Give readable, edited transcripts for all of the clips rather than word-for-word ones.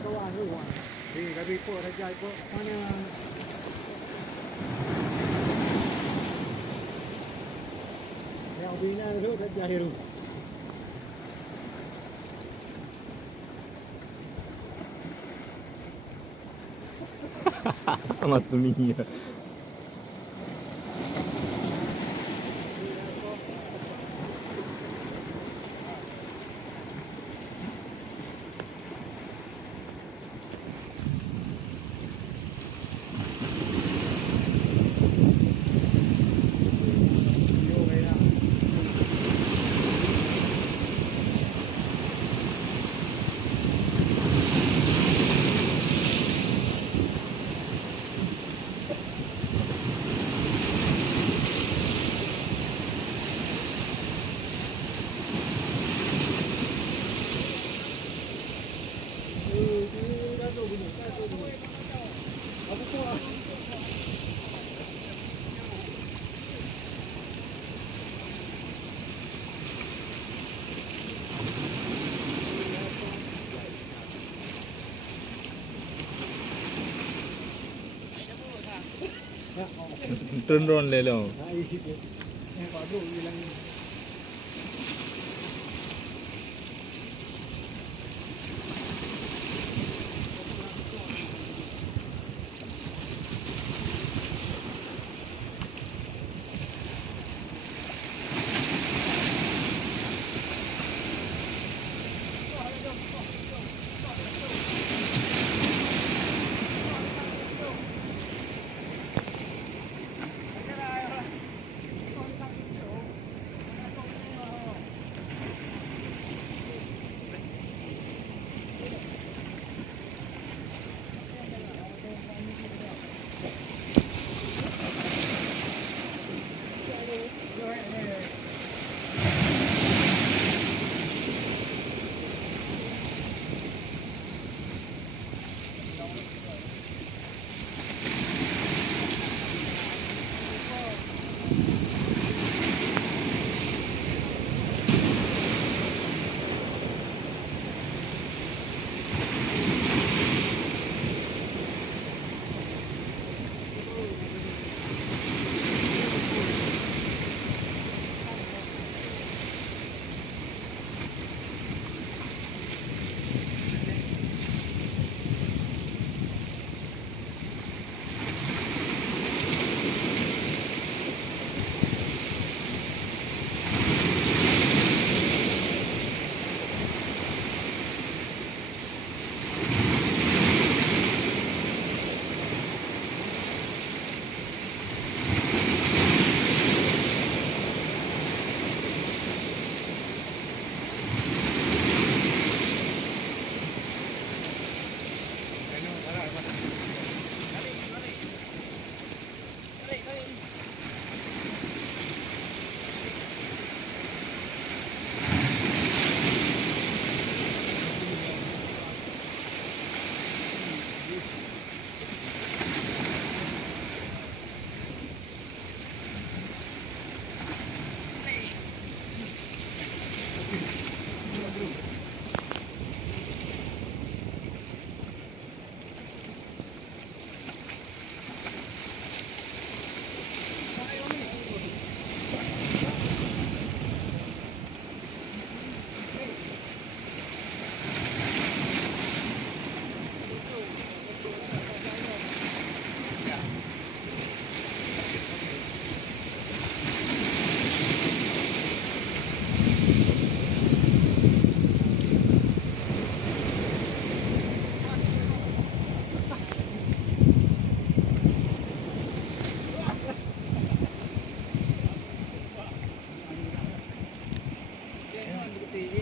kawan tu. Tapi kau raja kau mana? Yang bina tu raja itu. Mas Dunia. Turun drone le lo.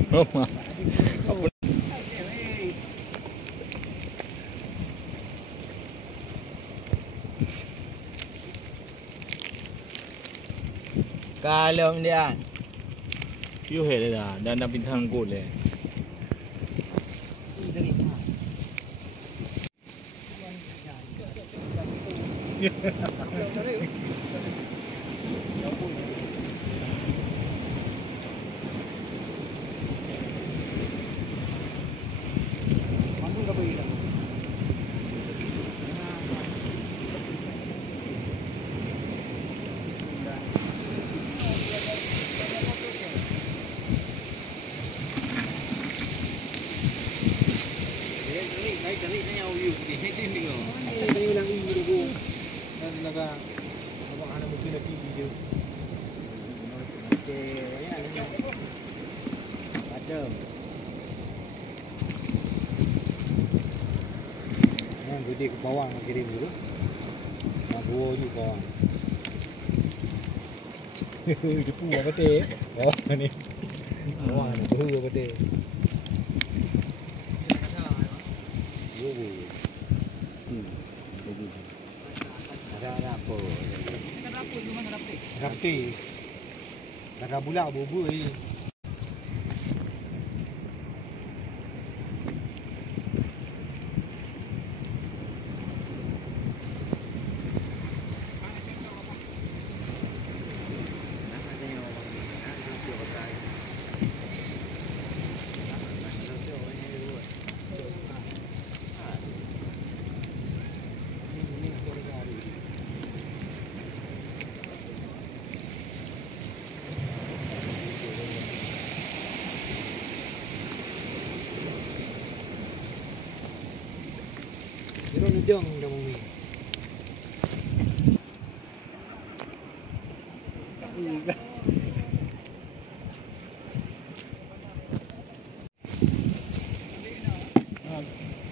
Apa? Kalau dia Yo hele dah dan nak bintang gol le. Mampu ke bagi? kan. Abang anak mungkin lagi je. Ada. Yang gede ke bawang kirim dulu. Nak bawa je bawang. Depu apa teh? Bawang ni. Bawang ni baru apa teh? Ada apa? Rapi. Dah bulat bubur ni. Dia orang udang dah mumi.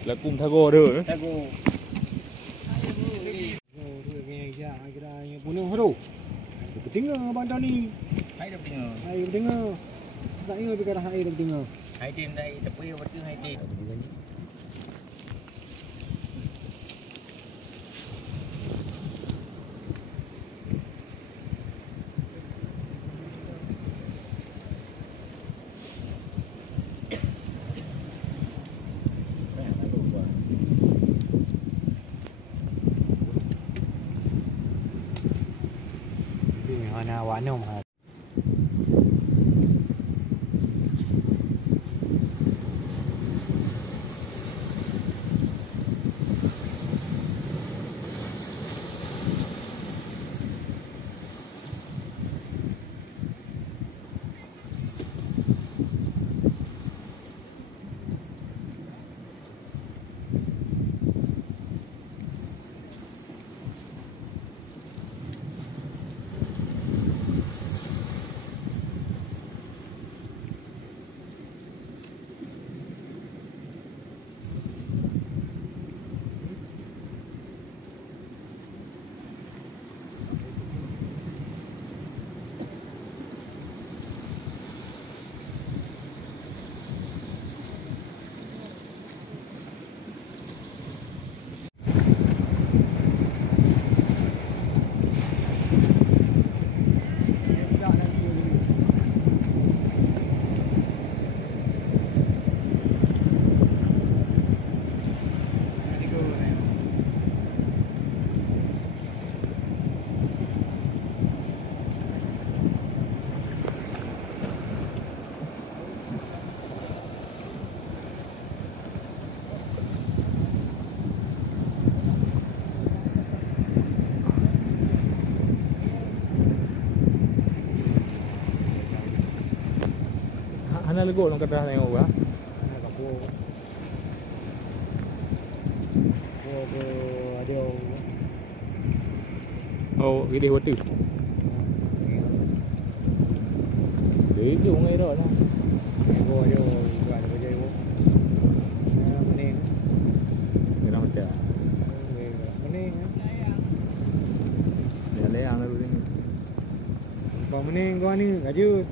Là cùng thago được. Tago. Oh, tu nghe ya, kira yang punya haro. Ketinggal abang dah ni. Hai dah tengok. Hai ketinggal. Tak ingat perkara hai dah ketinggal. Hai tim dah tepi waktu hai tim. Ni ana warna mah. Ana lego nang kedah tengok ba. Ana kapo. Ko ada. Oh, gede waktu. Đấy kiểu ngay rồi nè. Ko ada buat apa je ko. Mening. Người ta chả. Mening. Để lấy ăn luôn đi. Còn mening ko ni gaji